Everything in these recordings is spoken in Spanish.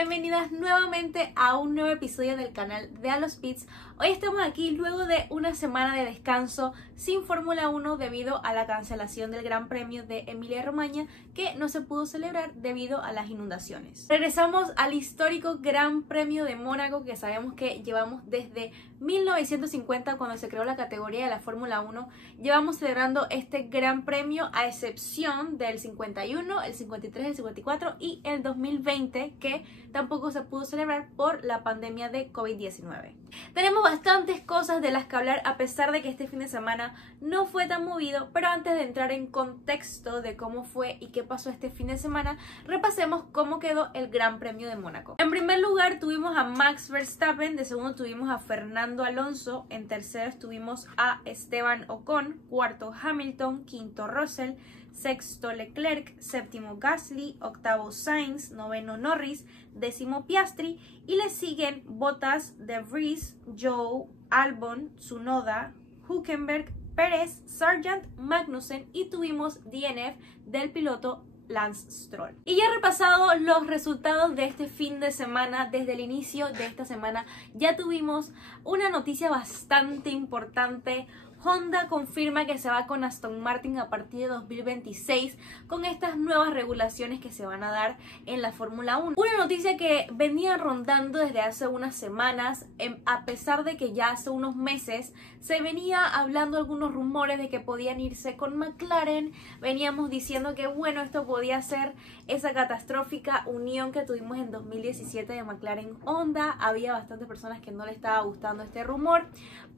bienvenidas nuevamente a un nuevo episodio del canal de A Los Pits. Hoy estamos aquí luego de una semana de descanso sin Fórmula 1 debido a la cancelación del Gran Premio de Emilia-Romagna que no se pudo celebrar debido a las inundaciones. Regresamos al histórico Gran Premio de Mónaco que sabemos que llevamos desde 1950 cuando se creó la categoría de la Fórmula 1. Llevamos celebrando este Gran Premio a excepción del 51, el 53, el 54 y el 2020 que tampoco se pudo celebrar por la pandemia de COVID-19. Tenemos bastantes cosas de las que hablar a pesar de que este fin de semana no fue tan movido, pero antes de entrar en contexto de cómo fue y qué pasó este fin de semana, repasemos cómo quedó el Gran Premio de Mónaco. En primer lugar tuvimos a Max Verstappen, de segundo tuvimos a Fernando Alonso, en tercero estuvimos a Esteban Ocon, cuarto Hamilton, quinto Russell, sexto Leclerc, séptimo Gasly, octavo Sainz, noveno Norris, décimo Piastri y le siguen Bottas, De Vries, Zhou, Albon, Tsunoda, Hülkenberg, Pérez, Sargent, Magnussen y tuvimos DNF del piloto Lance Stroll. Y ya he repasado los resultados de este fin de semana. Desde el inicio de esta semana ya tuvimos una noticia bastante importante. Honda confirma que se va con Aston Martin a partir de 2026 con estas nuevas regulaciones que se van a dar en la Fórmula 1. Una noticia que venía rondando desde hace unas semanas, a pesar de que ya hace unos meses se venía hablando algunos rumores de que podían irse con McLaren. Veníamos diciendo que bueno, esto podía ser esa catastrófica unión que tuvimos en 2017 de McLaren-Honda. Había bastantes personas que no le estaba gustando este rumor,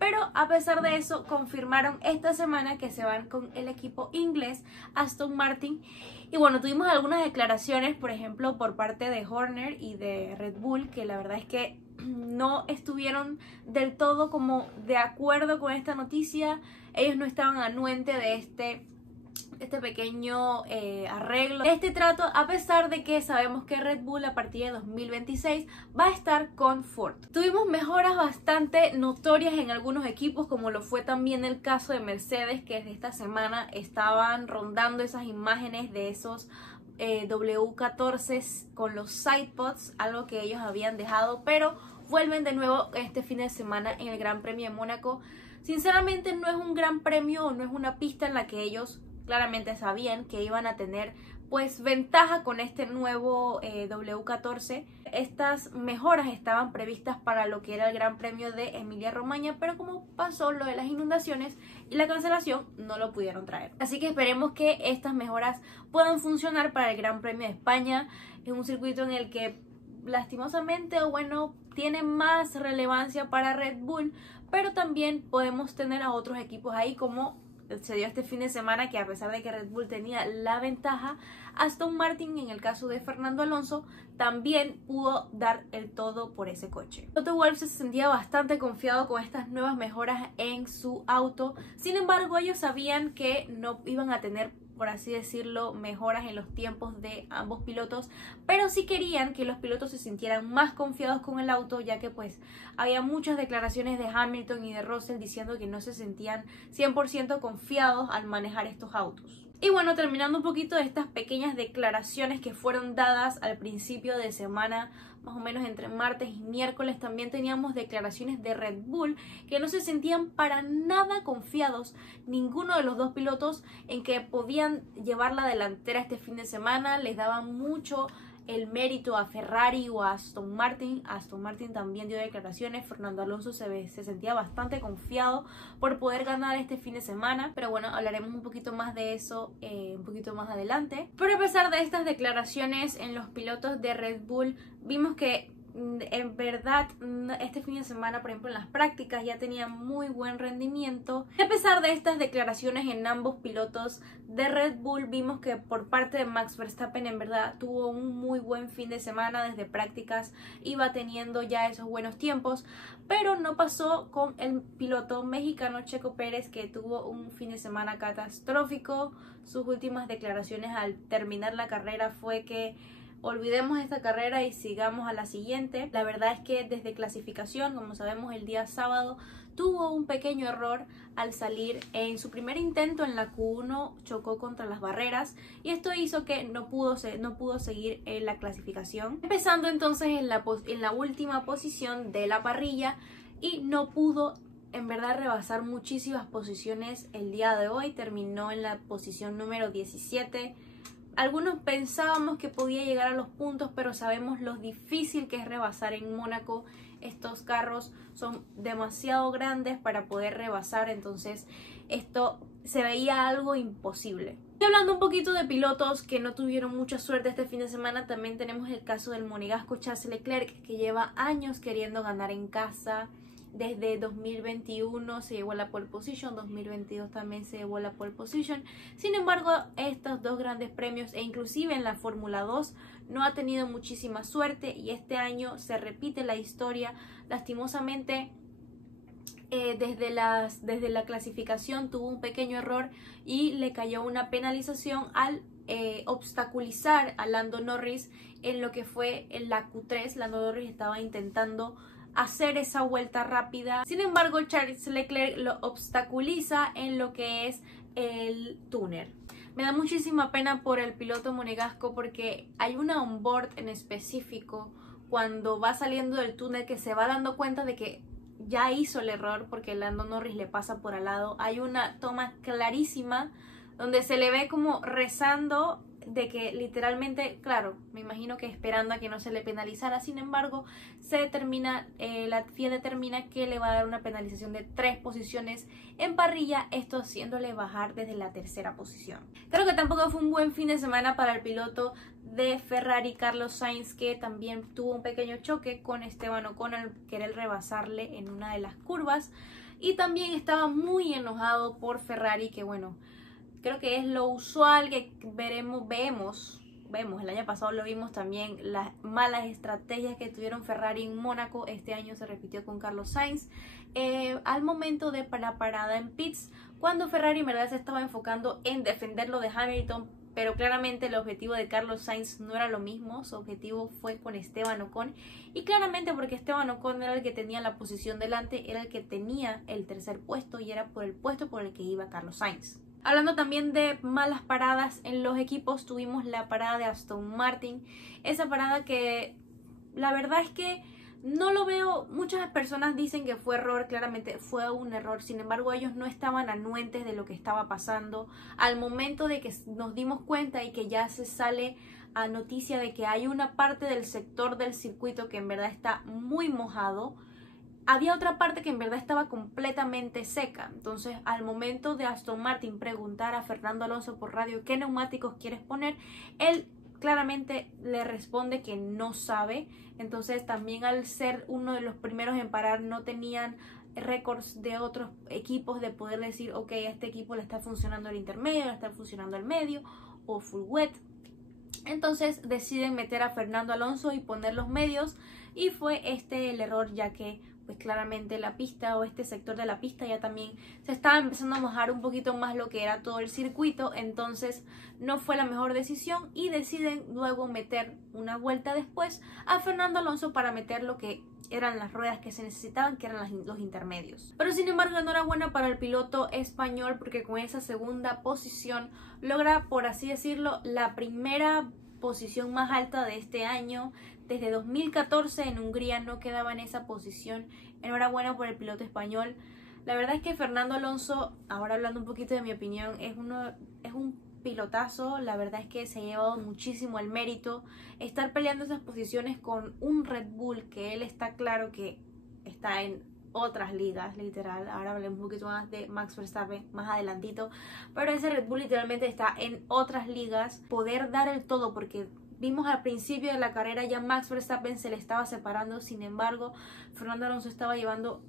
pero a pesar de eso confirmaron esta semana que se van con el equipo inglés Aston Martin. Y bueno, tuvimos algunas declaraciones, por ejemplo, por parte de Horner y de Red Bull, que la verdad es que no estuvieron del todo como de acuerdo con esta noticia. Ellos no estaban anuentes de este pequeño arreglo, este trato, a pesar de que sabemos que Red Bull a partir de 2026 va a estar con Ford. Tuvimos mejoras bastante notorias en algunos equipos, como lo fue también el caso de Mercedes, que desde esta semana estaban rondando esas imágenes de esos W14 con los sidepods, algo que ellos habían dejado, pero vuelven de nuevo este fin de semana en el Gran Premio de Mónaco. Sinceramente no es un gran premio o no es una pista en la que ellos claramente sabían que iban a tener pues ventaja con este nuevo W14. Estas mejoras estaban previstas para lo que era el Gran Premio de Emilia-Romagna, pero como pasó lo de las inundaciones y la cancelación, no lo pudieron traer. Así que esperemos que estas mejoras puedan funcionar para el Gran Premio de España. Es un circuito en el que lastimosamente, o bueno, tiene más relevancia para Red Bull, pero también podemos tener a otros equipos ahí, como se dio este fin de semana, que a pesar de que Red Bull tenía la ventaja, Aston Martin, en el caso de Fernando Alonso, también pudo dar el todo por ese coche. Toto Wolff se sentía bastante confiado con estas nuevas mejoras en su auto. Sin embargo, ellos sabían que no iban a tener, por así decirlo, mejoras en los tiempos de ambos pilotos, pero sí querían que los pilotos se sintieran más confiados con el auto, ya que pues había muchas declaraciones de Hamilton y de Russell diciendo que no se sentían 100% confiados al manejar estos autos. Y bueno, terminando un poquito de estas pequeñas declaraciones que fueron dadas al principio de semana, más o menos entre martes y miércoles, también teníamos declaraciones de Red Bull que no se sentían para nada confiados, ninguno de los dos pilotos, en que podían llevar la delantera este fin de semana. Les daban mucho el mérito a Ferrari o a Aston Martin. Aston Martin también dio declaraciones. Fernando Alonso se sentía bastante confiado por poder ganar este fin de semana, pero bueno, hablaremos un poquito más de eso un poquito más adelante. Pero a pesar de estas declaraciones en los pilotos de Red Bull, vimos que en verdad este fin de semana, por ejemplo, en las prácticas ya tenía muy buen rendimiento. Y a pesar de estas declaraciones en ambos pilotos de Red Bull, vimos que por parte de Max Verstappen en verdad tuvo un muy buen fin de semana. Desde prácticas iba teniendo ya esos buenos tiempos, pero no pasó con el piloto mexicano Checo Pérez, que tuvo un fin de semana catastrófico. Sus últimas declaraciones al terminar la carrera fue que olvidemos esta carrera y sigamos a la siguiente. La verdad es que desde clasificación, como sabemos, el día sábado tuvo un pequeño error al salir. En su primer intento en la Q1 chocó contra las barreras y esto hizo que no pudo seguir en la clasificación, empezando entonces en la última posición de la parrilla y no pudo en verdad rebasar muchísimas posiciones el día de hoy. Terminó en la posición número 17. Algunos pensábamos que podía llegar a los puntos, pero sabemos lo difícil que es rebasar en Mónaco. Estos carros son demasiado grandes para poder rebasar, entonces esto se veía algo imposible. Y hablando un poquito de pilotos que no tuvieron mucha suerte este fin de semana, también tenemos el caso del monegasco Charles Leclerc, que lleva años queriendo ganar en casa. Desde 2021 se llevó la pole position, 2022 también se llevó la pole position. Sin embargo, estos dos grandes premios e inclusive en la Fórmula 2 no ha tenido muchísima suerte y este año se repite la historia. Lastimosamente, desde la clasificación tuvo un pequeño error y le cayó una penalización al obstaculizar a Lando Norris en lo que fue en la Q3. Lando Norris estaba intentando hacer esa vuelta rápida, sin embargo Charles Leclerc lo obstaculiza en lo que es el túnel. Me da muchísima pena por el piloto monegasco porque hay una onboard en específico cuando va saliendo del túnel que se va dando cuenta de que ya hizo el error porque Lando Norris le pasa por al lado. Hay una toma clarísima donde se le ve como rezando de que literalmente, claro, me imagino que esperando a que no se le penalizara. Sin embargo, se determina, la FIA determina que le va a dar una penalización de 3 posiciones en parrilla, esto haciéndole bajar desde la tercera posición. Creo que tampoco fue un buen fin de semana para el piloto de Ferrari, Carlos Sainz, que también tuvo un pequeño choque con Esteban Ocon al querer rebasarle en una de las curvas, y también estaba muy enojado por Ferrari, que bueno, creo que es lo usual que vemos, el año pasado lo vimos también, las malas estrategias que tuvieron Ferrari en Mónaco. Este año se repitió con Carlos Sainz. Al momento de la parada en pits, cuando Ferrari en verdad se estaba enfocando en defender lo de Hamilton, pero claramente el objetivo de Carlos Sainz no era lo mismo. Su objetivo fue con Esteban Ocon, y claramente porque Esteban Ocon era el que tenía la posición delante, era el que tenía el tercer puesto y era por el puesto por el que iba Carlos Sainz. Hablando también de malas paradas en los equipos, tuvimos la parada de Aston Martin. Esa parada que la verdad es que no lo veo, muchas personas dicen que fue error, claramente fue un error. Sin embargo, ellos no estaban anuentes de lo que estaba pasando. Al momento de que nos dimos cuenta y que ya se sale a noticia de que hay una parte del sector del circuito que en verdad está muy mojado, había otra parte que en verdad estaba completamente seca. Entonces, al momento de Aston Martin preguntar a Fernando Alonso por radio qué neumáticos quieres poner, él claramente le responde que no sabe. Entonces, también al ser uno de los primeros en parar, no tenían récords de otros equipos de poder decir, ok, a este equipo le está funcionando el intermedio, le está funcionando el medio o full wet. Entonces deciden meter a Fernando Alonso y poner los medios, y fue el error, ya que pues claramente la pista o este sector de la pista ya también se estaba empezando a mojar un poquito más lo que era todo el circuito. Entonces no fue la mejor decisión y deciden luego meter una vuelta después a Fernando Alonso para meter lo que eran las ruedas que se necesitaban, que eran los intermedios. Pero sin embargo, enhorabuena para el piloto español, porque con esa segunda posición logra, por así decirlo, la primera posición más alta de este año. Desde 2014 en Hungría no quedaba en esa posición. Enhorabuena por el piloto español. La verdad es que Fernando Alonso, ahora hablando un poquito de mi opinión, es un pilotazo. La verdad es que se ha llevado muchísimo el mérito. Estar peleando esas posiciones con un Red Bull que él está claro que está en otras ligas, literal. Ahora hablemos un poquito más de Max Verstappen más adelantito, pero ese Red Bull literalmente está en otras ligas. Poder dar el todo, porque vimos al principio de la carrera ya Max Verstappen se le estaba separando. Sin embargo, Fernando Alonso estaba llevando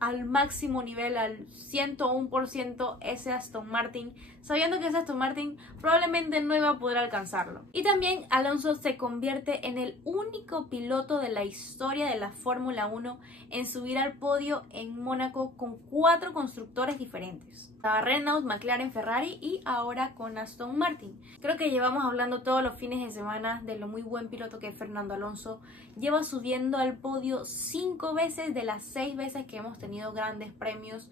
al máximo nivel, al 101% ese Aston Martin, sabiendo que ese Aston Martin probablemente no iba a poder alcanzarlo. Y también Alonso se convierte en el único piloto de la historia de la Fórmula 1 en subir al podio en Mónaco con 4 constructores diferentes. Estaba Renault, McLaren, Ferrari y ahora con Aston Martin. Creo que llevamos hablando todos los fines de semana de lo muy buen piloto que es Fernando Alonso. Lleva subiendo al podio 5 veces de las 6 veces que hemos tenido grandes premios.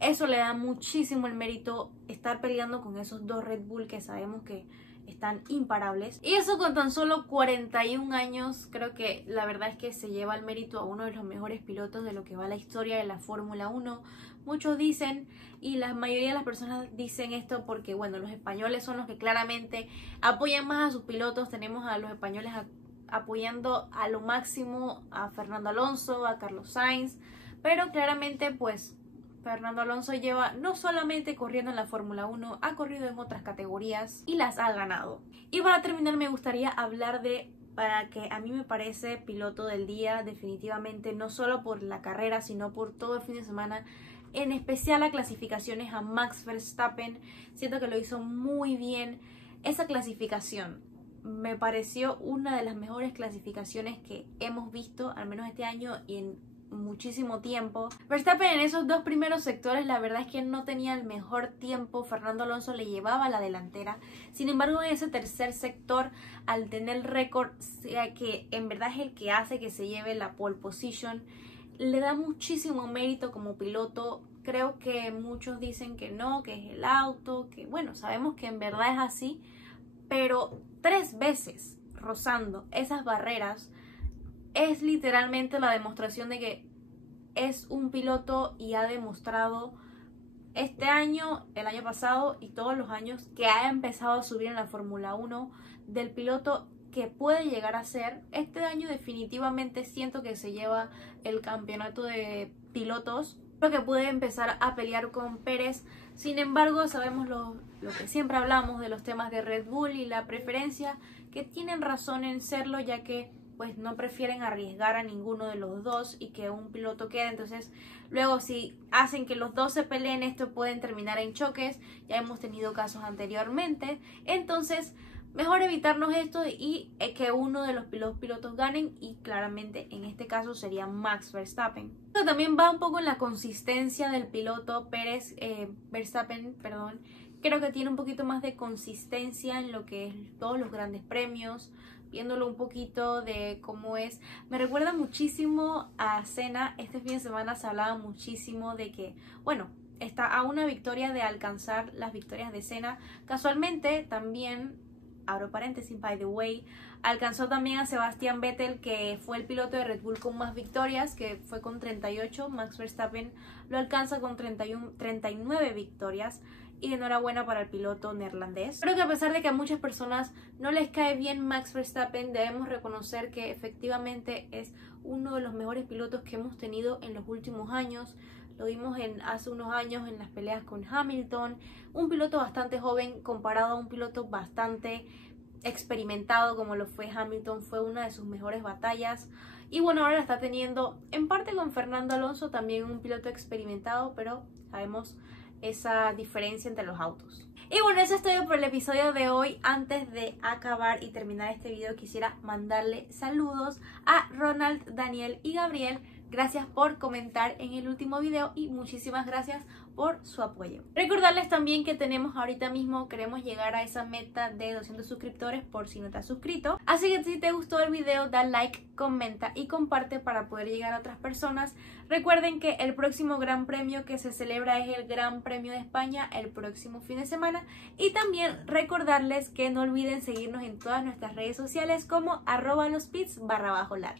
Eso le da muchísimo el mérito estar peleando con esos 2 Red Bull que sabemos que están imparables. Y eso con tan solo 41 años, creo que la verdad es que se lleva el mérito a uno de los mejores pilotos de lo que va la historia de la Fórmula 1. Muchos dicen, y la mayoría de las personas dicen esto porque, bueno, los españoles son los que claramente apoyan más a sus pilotos. Tenemos a los españoles apoyando a lo máximo a Fernando Alonso, a Carlos Sainz, pero claramente pues Fernando Alonso lleva no solamente corriendo en la Fórmula 1, ha corrido en otras categorías y las ha ganado. Y para terminar me gustaría hablar de, para que a mí me parece piloto del día definitivamente, no solo por la carrera sino por todo el fin de semana, en especial a clasificaciones, a Max Verstappen. Siento que lo hizo muy bien. Esa clasificación me pareció una de las mejores clasificaciones que hemos visto, al menos este año y en muchísimo tiempo. Verstappen en esos 2 primeros sectores la verdad es que no tenía el mejor tiempo, Fernando Alonso le llevaba la delantera. Sin embargo, en ese tercer sector, al tener el récord, que en verdad es el que hace que se lleve la pole position, le da muchísimo mérito como piloto. Creo que muchos dicen que no, que es el auto, que bueno, sabemos que en verdad es así, pero 3 veces rozando esas barreras es literalmente la demostración de que es un piloto y ha demostrado este año, el año pasado y todos los años que ha empezado a subir en la Fórmula 1 del piloto que puede llegar a ser. Este año definitivamente siento que se lleva el campeonato de pilotos. Creo que puede empezar a pelear con Pérez. Sin embargo, sabemos lo que siempre hablamos de los temas de Red Bull y la preferencia, que tienen razón en serlo, ya que pues no prefieren arriesgar a ninguno de los dos y que un piloto quede. Entonces luego si hacen que los dos se peleen, esto pueden terminar en choques. Ya hemos tenido casos anteriormente. Entonces mejor evitarnos esto y que uno de los pilotos ganen, y claramente en este caso sería Max Verstappen. Esto también va un poco en la consistencia del piloto Verstappen, perdón. Creo que tiene un poquito más de consistencia en lo que es todos los grandes premios, viéndolo un poquito de cómo es. Me recuerda muchísimo a Senna. Este fin de semana se hablaba muchísimo de que, bueno, está a una victoria de alcanzar las victorias de Senna. Casualmente también, abro paréntesis, by the way, alcanzó también a Sebastian Vettel, que fue el piloto de Red Bull con más victorias, que fue con 38. Max Verstappen lo alcanza con 39 victorias. Y enhorabuena para el piloto neerlandés. Creo que a pesar de que a muchas personas no les cae bien Max Verstappen, debemos reconocer que efectivamente es uno de los mejores pilotos que hemos tenido en los últimos años. Lo vimos hace unos años en las peleas con Hamilton. Un piloto bastante joven comparado a un piloto bastante experimentado como lo fue Hamilton. Fue una de sus mejores batallas. Y bueno, ahora la está teniendo en parte con Fernando Alonso, también un piloto experimentado, pero sabemos esa diferencia entre los autos. Y bueno, eso es todo por el episodio de hoy. Antes de acabar y terminar este video, quisiera mandarle saludos a Ronald, Daniel y Gabriel. Gracias por comentar en el último video y muchísimas gracias por su apoyo. Recordarles también que tenemos ahorita mismo, queremos llegar a esa meta de 200 suscriptores por si no te has suscrito. Así que si te gustó el video, da like, comenta y comparte para poder llegar a otras personas. Recuerden que el próximo Gran Premio que se celebra es el Gran Premio de España el próximo fin de semana. Y también recordarles que no olviden seguirnos en todas nuestras redes sociales como @lospits_lat.